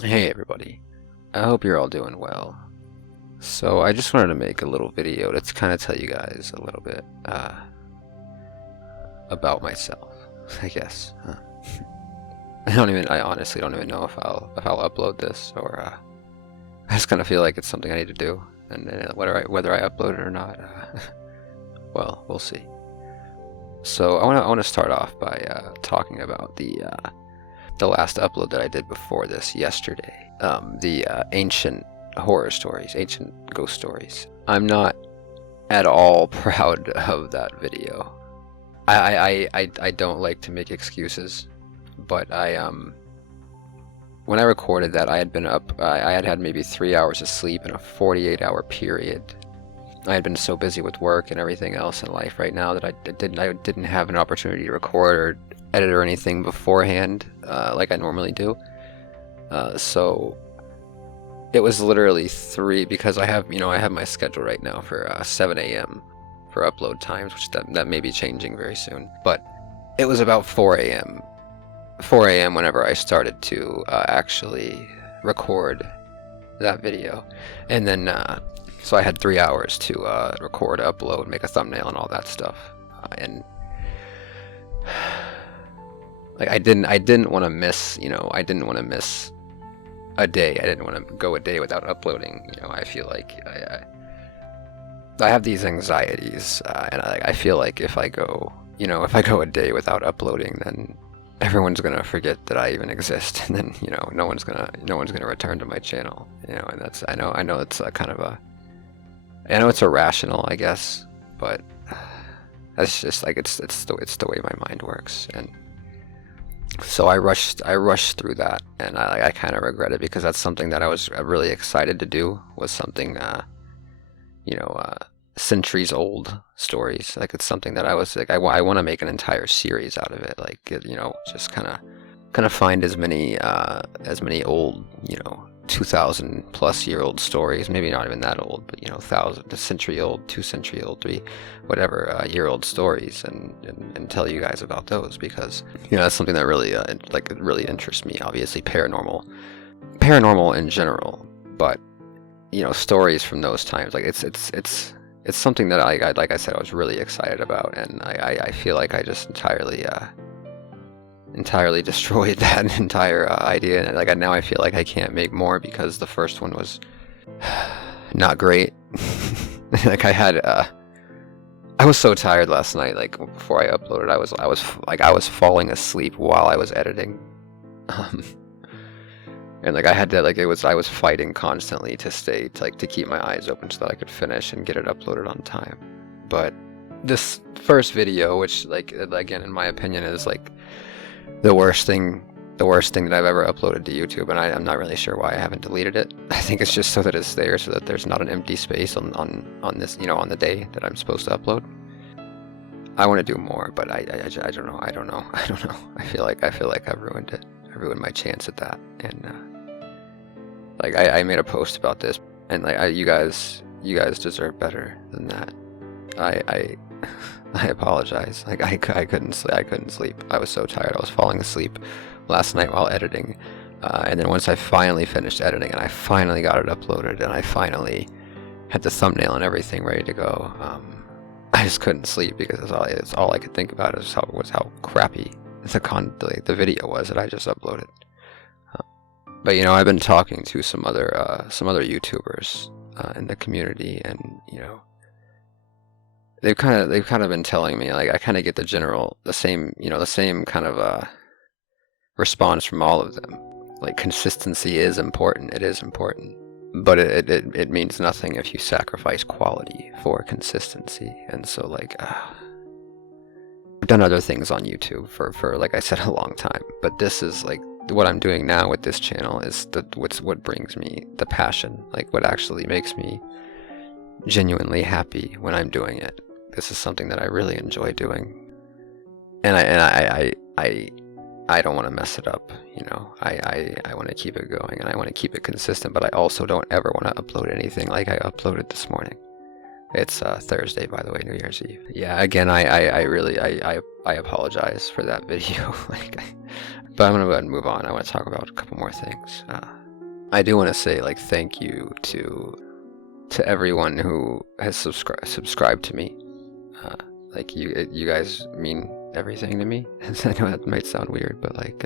Hey everybody, I hope you're all doing well. So I just wanted to make a little video to kind of tell you guys a little bit about myself, I guess. I honestly don't even know if I'll upload this or I just kind of feel like it's something I need to do, and whether I upload it or not, well, we'll see. So I want to start off by talking about the last upload that I did before this yesterday. The ancient horror stories, ancient ghost stories. I'm not at all proud of that video. I don't like to make excuses, but when I recorded that, I had been up. I had had maybe 3 hours of sleep in a 48-hour period. I had been so busy with work and everything else in life right now that I didn't have an opportunity to record or edit or anything beforehand like I normally do. So it was literally 3 because I have my schedule right now for 7 a.m. for upload times, which that may be changing very soon. But it was about 4 a.m. 4 a.m. whenever I started to actually record that video, and then so I had 3 hours to record, upload, make a thumbnail, and all that stuff. And like I didn't want to miss, I didn't want to miss a day. I didn't want to go a day without uploading. I feel like I have these anxieties, and I feel like if I go a day without uploading, then everyone's gonna forget that I even exist, and then no one's gonna return to my channel. And that's I know it's a kind of a I know it's irrational, I guess, but that's just like it's the way my mind works. And so I rushed through that, and I kind of regret it because that's something that I was really excited to do. Was something you know centuries old stories. Like, it's something that I was like, I want to make an entire series out of it. Like, just kind of find as many old, 2,000 plus year old stories, maybe not even that old, but thousand, a century old, 2 century old, three, whatever, year old stories, and tell you guys about those, because that's something that really it really interests me. Obviously, paranormal in general, but stories from those times, like it's something that like I said, I was really excited about, and I feel like I just entirely destroyed that entire idea. And like, now I feel like I can't make more because the first one was not great. Like, I was so tired last night. Like, before I uploaded, I was falling asleep while I was editing. Um, and like, I had to, like, I was fighting constantly to keep my eyes open so that I could finish and get it uploaded on time. But this first video, which, like, again, in my opinion, is like the worst thing that I've ever uploaded to YouTube, and I'm not really sure why I haven't deleted it. I think it's just so that it's there, so that there's not an empty space on this, on the day that I'm supposed to upload. I want to do more, but I don't know. I don't know. I feel like I've ruined it. I ruined my chance at that. And like, I made a post about this, and like, you guys deserve better than that. I I apologize. Like, I couldn't sleep. I couldn't sleep. I was so tired. I was falling asleep last night while editing, and then once I finally finished editing and I finally got it uploaded and I finally had the thumbnail and everything ready to go, I just couldn't sleep because it's all I could think about is how crappy the video was that I just uploaded. But I've been talking to some other YouTubers in the community, and they've kind of been telling me, like, I kind of get the same kind of response from all of them. Like, consistency is important. It is important, but it means nothing if you sacrifice quality for consistency. And so, like, I've done other things on YouTube for like I said, a long time, but this is like what I'm doing now with this channel is what brings me the passion, like what actually makes me genuinely happy when I'm doing it. This is something that I really enjoy doing, and I don't want to mess it up. I want to keep it going, and I want to keep it consistent, but I also don't ever want to upload anything like I uploaded this morning. It's Thursday, by the way, New Year's Eve. Yeah, again, I really apologize for that video. Like, but I'm gonna go ahead and move on. I want to talk about a couple more things. I do want to say like thank you to everyone who has subscribed to me. Like you guys mean everything to me. I know that might sound weird, but like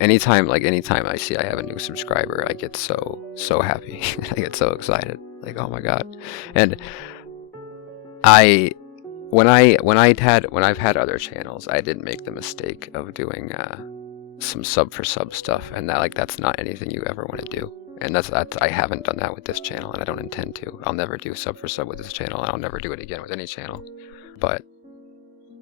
anytime I see I have a new subscriber, I get so happy. I get so excited. Like, oh my god. And when I've had other channels, I did make the mistake of doing some sub for sub stuff, and that's not anything you ever want to do. And that's I haven't done that with this channel, and I don't intend to. I'll never do sub for sub with this channel, and I'll never do it again with any channel. But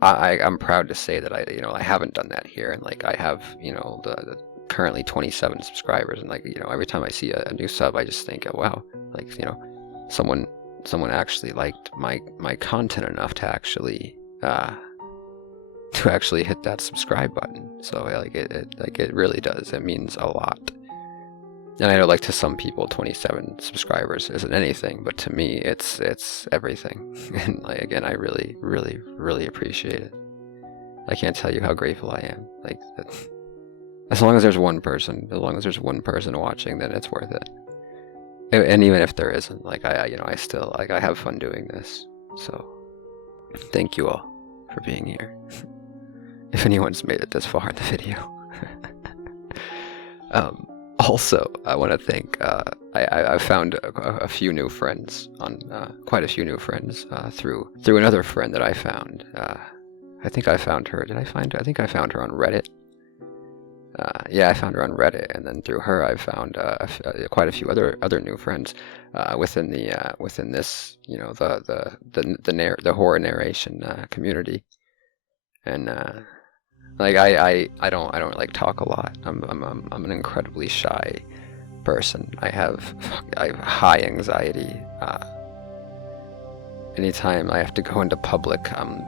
I'm proud to say that I haven't done that here, and like I have the currently 27 subscribers, and like every time I see a new sub, I just think, oh, wow, like someone actually liked my content enough to actually hit that subscribe button. So it really does. It means a lot. And I know, like, to some people 27 subscribers isn't anything, but to me it's everything. And like, again, I really, really, really appreciate it. I can't tell you how grateful I am. Like, as long as there's one person watching, then it's worth it. And even if there isn't, like, I still, like, I have fun doing this. So thank you all for being here. If anyone's made it this far in the video. Also, I want to thank, I found a few new friends quite a few new friends through another friend that I found. I think I found her. I think I found her on Reddit. Yeah, I found her on Reddit, and then through her I found quite a few other new friends within this, the horror narration community. And like I don't like talk a lot. I'm an incredibly shy person. I have high anxiety. Anytime I have to go into public, I'm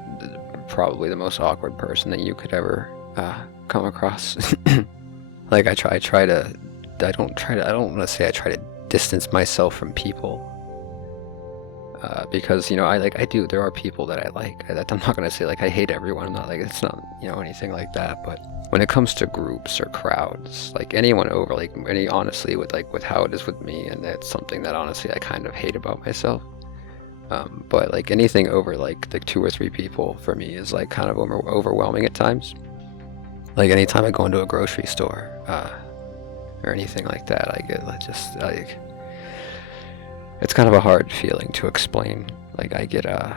probably the most awkward person that you could ever come across. Like I don't want to say I try to distance myself from people. Because there are people that I like. I'm not gonna say like I hate everyone. I'm not like, it's not anything like that. But when it comes to groups or crowds, like anyone over honestly with how it is with me, and it's something that honestly I kind of hate about myself. But like anything over like 2 or 3 people for me is like kind of overwhelming at times. Like anytime I go into a grocery store or anything like that, I get just like. It's kind of a hard feeling to explain. Like I get I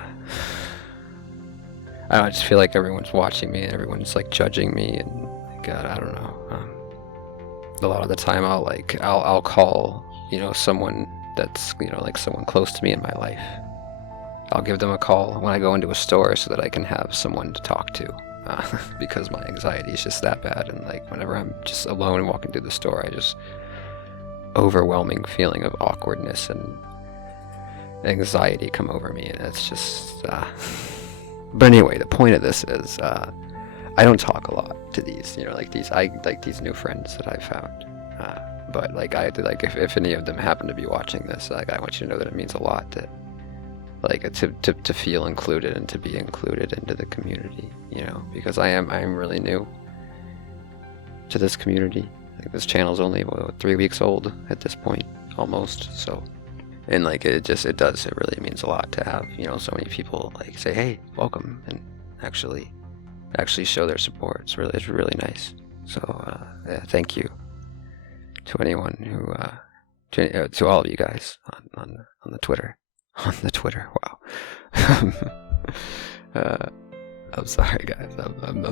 just feel like everyone's watching me and everyone's like judging me, and God, I don't know. A lot of the time I'll call someone that's like someone close to me in my life. I'll give them a call when I go into a store so that I can have someone to talk to, because my anxiety is just that bad. And like whenever I'm just alone walking through the store, I just overwhelming feeling of awkwardness and anxiety come over me, and it's just but anyway, the point of this is I don't talk a lot to these these new friends that I found, but like if any of them happen to be watching this, like I want you to know that it means a lot that like to feel included and to be included into the community, because I am really new to this community. Like this channel's only 3 weeks old at this point, almost. So, and like it really means a lot to have so many people like say, hey, welcome, and actually show their support. It's really nice. So yeah, thank you to anyone who to all of you guys on the Twitter. On the Twitter, wow. I'm sorry, guys. I'm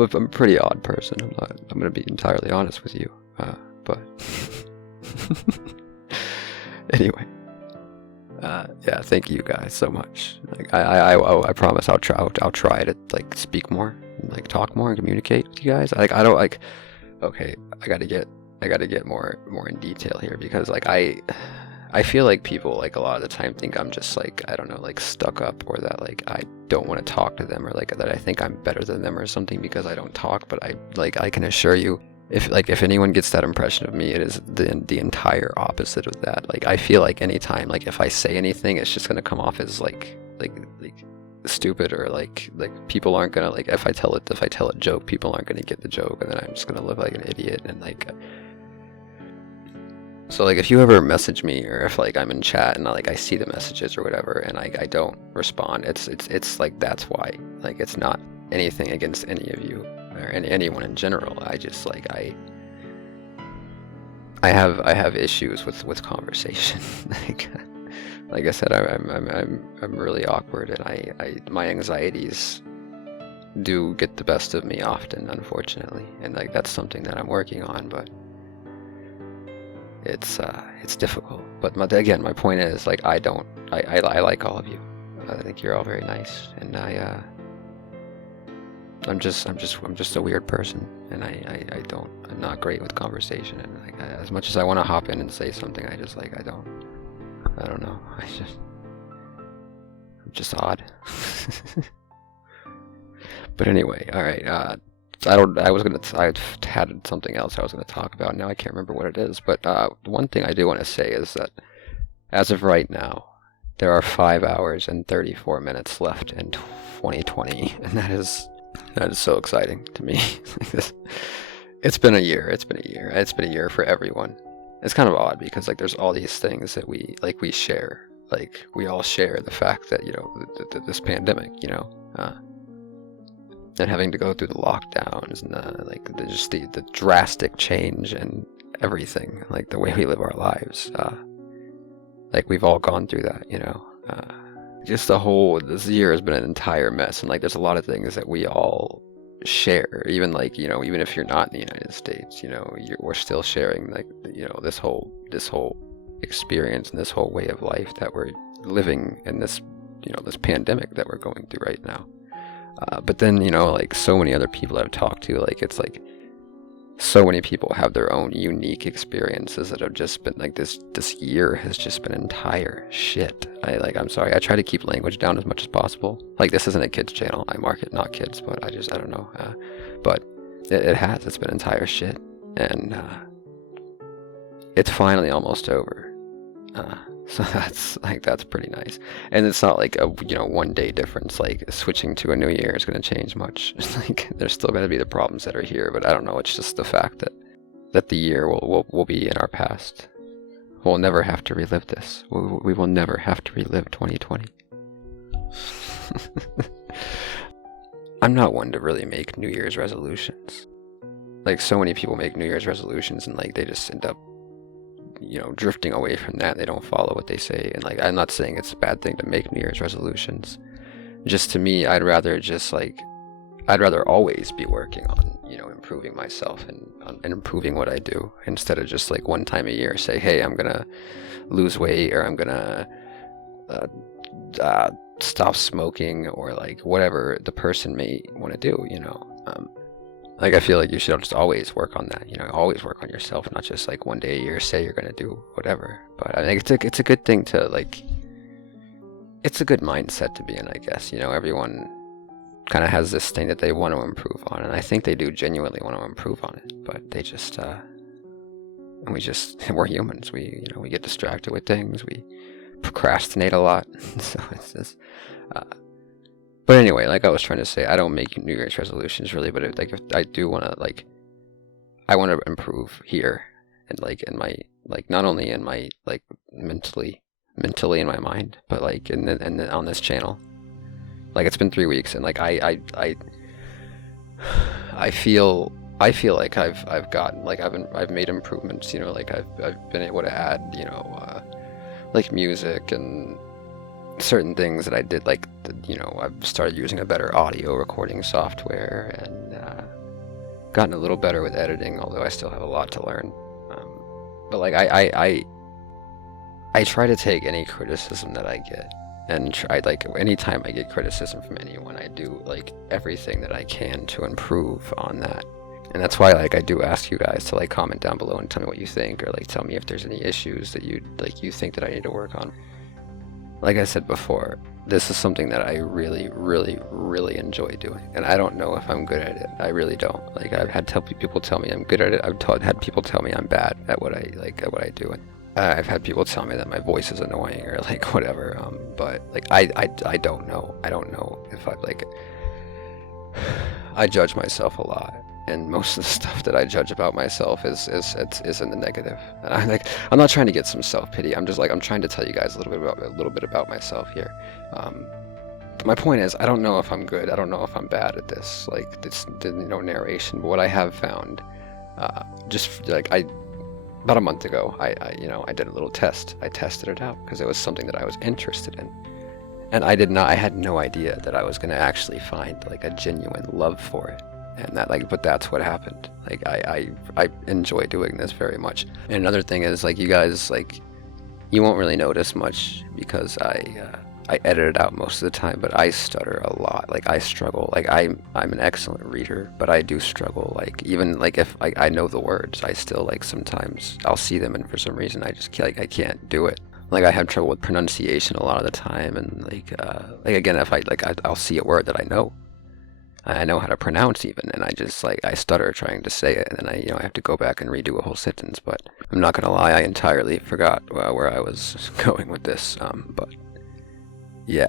a pretty odd person. I'm gonna be entirely honest with you. But anyway, yeah. Thank you guys so much. Like, I promise I'll try to like speak more, and, like talk more, and communicate with you guys. Like I don't like. Okay, I gotta get more in detail here, because like I feel like people like a lot of the time think I'm just like, I don't know, like stuck up, or that like I don't want to talk to them, or like that I think I'm better than them or something because I don't talk. But I can assure you, if anyone gets that impression of me, it is the entire opposite of that. Like I feel like anytime like if I say anything, it's just gonna come off as like stupid, or like people aren't gonna like, if I tell a joke, people aren't gonna get the joke, and then I'm just gonna look like an idiot. And like So like if you ever message me, or if like I'm in chat and like I see the messages or whatever and I don't respond, it's like that's why. Like it's not anything against any of you or anyone in general. I just like I have issues with conversation. Like I said, I'm really awkward, and I my anxieties do get the best of me often, unfortunately, and like that's something that I'm working on, but it's difficult. But again, my point is like I like all of you. I think you're all very nice, and I'm just a weird person, and I'm not great with conversation, and like as much as I want to hop in and say something, I just like I don't know. I'm just odd. But anyway, all right. I had something else I was gonna talk about. Now I can't remember what it is. But one thing I do want to say is that as of right now, there are 5 hours and 34 minutes left in 2020, and that is so exciting to me. It's been a year. It's been a year for everyone. It's kind of odd because like there's all these things that we share. Like we all share the fact that this pandemic, and having to go through the lockdowns and the drastic change and everything, like the way we live our lives. Like we've all gone through that, just this year has been an entire mess, and like there's a lot of things that we all share, even like even if you're not in the United States, we're still sharing like this whole experience and this whole way of life that we're living in this this pandemic that we're going through right now. But then like so many other people I've talked to, like it's like so many people have their own unique experiences that have just been like this year has just been entire shit. I'm sorry, I try to keep language down as much as possible. Like this isn't a kids channel, I market not kids, but I don't know, but it's been entire shit, and it's finally almost over. So that's pretty nice, and it's not like a 1 day difference. Like switching to a new year is going to change much. Like there's still going to be the problems that are here, but I don't know. It's just the fact that the year will be in our past. We'll never have to relive this. We will never have to relive 2020. I'm not one to really make New Year's resolutions. Like so many people make New Year's resolutions and like they just end up drifting away from that. They don't follow what they say, and like I'm not saying it's a bad thing to make New Year's resolutions. Just to me, I'd rather always be working on improving myself and improving what I do, instead of just like one time a year say, hey, I'm gonna lose weight, or I'm gonna stop smoking, or like whatever the person may want to do. Like I feel like you should just always work on that, always work on yourself, not just like one day a year say you're gonna do whatever. But I think it's a good thing to like, it's a good mindset to be in, I guess. Everyone kind of has this thing that they want to improve on, and I think they do genuinely want to improve on it, but they just we're humans. We get distracted with things, we procrastinate a lot. So it's just but anyway, like I was trying to say, I don't make New Year's resolutions really, but if I do want to, like, I want to improve here, and like in my, like not only in my like mentally in my mind, but like on this channel. Like it's been 3 weeks, and like I feel like I've gotten, like I've made improvements. Like I've been able to add like music and certain things that I did, like I've started using a better audio recording software, and gotten a little better with editing, although I still have a lot to learn. But like I try to take any criticism that I get, and try, like anytime I get criticism from anyone, I do like everything that I can to improve on that. And that's why like I do ask you guys to like comment down below and tell me what you think, or like tell me if there's any issues that you think that I need to work on. Like I said before, this is something that I really, really, really enjoy doing, and I don't know if I'm good at it. I really don't. Like I've had people tell me I'm good at it. Had people tell me I'm bad at what I do. I've had people tell me that my voice is annoying, or like whatever. But like I don't know. I don't know if I judge myself a lot, and most of the stuff that I judge about myself is in the negative. And I'm not trying to get some self-pity. I'm just like I'm trying to tell you guys a little bit about myself here. My point is, I don't know if I'm good. I don't know if I'm bad at this. Like this, narration. But what I have found, just like about a month ago, I did a little test. I tested it out because it was something that I was interested in, and I had no idea that I was gonna actually find like a genuine love for it. And but that's what happened. Like I enjoy doing this very much. And another thing is, like, you guys, like, you won't really notice much because I edit it out most of the time, but I stutter a lot. Like I struggle. Like I'm an excellent reader, but I do struggle. Like even like if I know the words, I still, like, sometimes I'll see them and for some reason I just can't, I can't do it. Like I have trouble with pronunciation a lot of the time, and like again, if I'll see a word that I know how to pronounce even, and I stutter trying to say it, and then I have to go back and redo a whole sentence. But I'm not gonna lie, I entirely forgot where I was going with this. But yeah,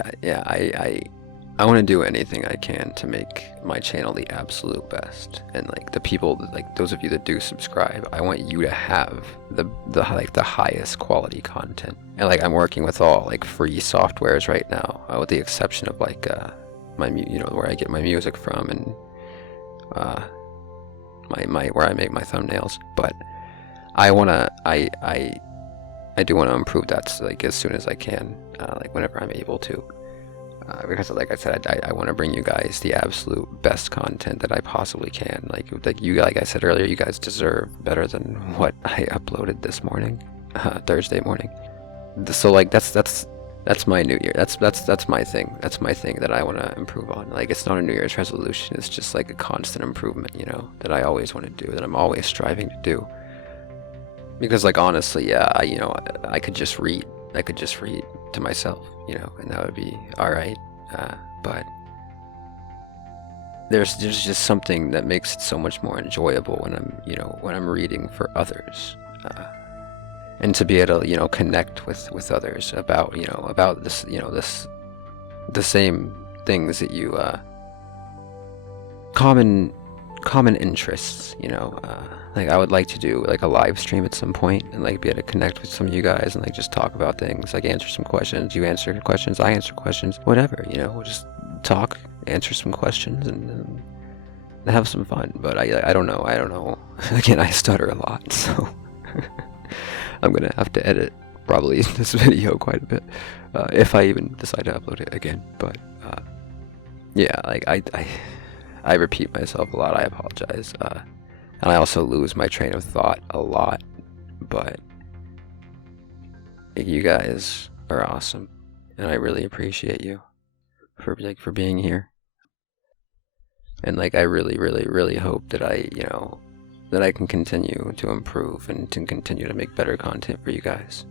I want to do anything I can to make my channel the absolute best, and like the people, like those of you that do subscribe, I want you to have the highest quality content. And like I'm working with all like free softwares right now, with the exception of like where I get my music from, and my where I make my thumbnails. But I do want to improve that, like, as soon as I can, like whenever I'm able to, because like I said, I want to bring you guys the absolute best content that I possibly can. Like I said earlier, you guys deserve better than what I uploaded this morning, Thursday morning. So like that's my New Year. That's my thing. That's my thing that I want to improve on. Like it's not a New Year's resolution. It's just like a constant improvement, that I always want to do, that I'm always striving to do. Because like honestly, yeah, I could just read. I could just read to myself, and that would be all right. But there's just something that makes it so much more enjoyable when I'm reading for others. And to be able to connect with others about this the same things that you common interests. Like I would like to do like a live stream at some point and like be able to connect with some of you guys and like just talk about things, like answer some questions, you answer questions, I answer questions, whatever. We'll just talk, answer some questions, and have some fun. But I don't know. Again, I stutter a lot, so I'm gonna have to edit probably this video quite a bit, if I even decide to upload it again. But yeah, like I repeat myself a lot. I apologize, and I also lose my train of thought a lot. But you guys are awesome, and I really appreciate you for being here. And like I really hope that I can continue to improve and to continue to make better content for you guys.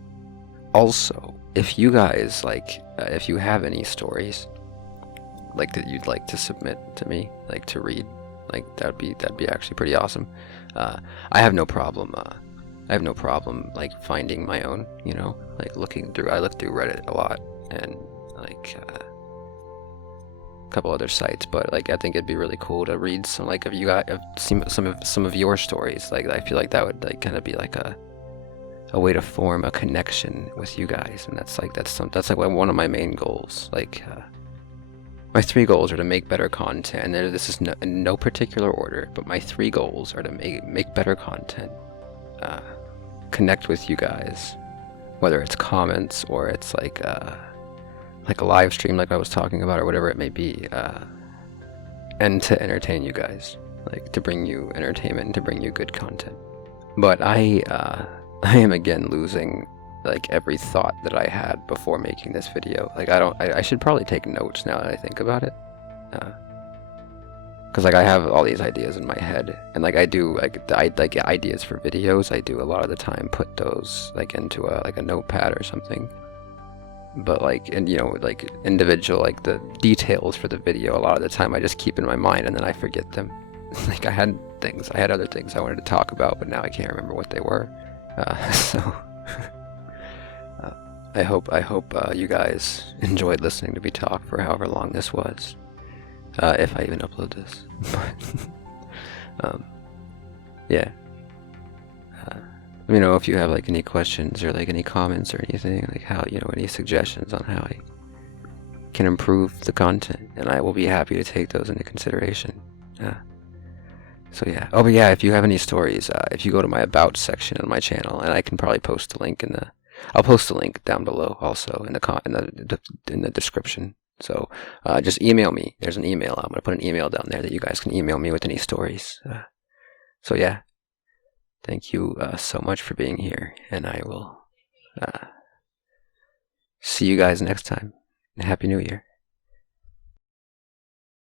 Also, if you guys if you have any stories like that you'd like to submit to me, like to read, like that'd be actually pretty awesome. I have no problem like finding my own, like looking through. I look through Reddit a lot and like a couple other sites, but like I think it'd be really cool to read some like of you guys, some of your stories. Like I feel like that would like kind of be like a way to form a connection with you guys, and that's like one of my main goals. Like my 3 goals are to make better content, and this is in no particular order, but my 3 goals are to make better content, connect with you guys, whether it's comments or it's like a live stream like I was talking about, or whatever it may be, and to entertain you guys, like to bring you entertainment, to bring you good content. But I am again losing like every thought that I had before making this video. Like I should probably take notes now that I think about it, because like I have all these ideas in my head, and like I do like ideas for videos. I do a lot of the time put those like into a notepad or something. But like, and like individual, like the details for the video, a lot of the time I just keep in my mind and then I forget them. Like I had other things I wanted to talk about, but now I can't remember what they were. So I hope you guys enjoyed listening to me talk for however long this was, if I even upload this. Um, yeah. Let me know if you have like any questions or like any comments or anything, like how, any suggestions on how I can improve the content, and I will be happy to take those into consideration. So yeah. Oh, but yeah, if you have any stories, if you go to my about section on my channel, and I can probably post a link I'll post a link down below also in the description. So just email me. There's an email. I'm gonna put an email down there that you guys can email me with any stories. So yeah, thank you so much for being here, and I will see you guys next time. Happy New Year.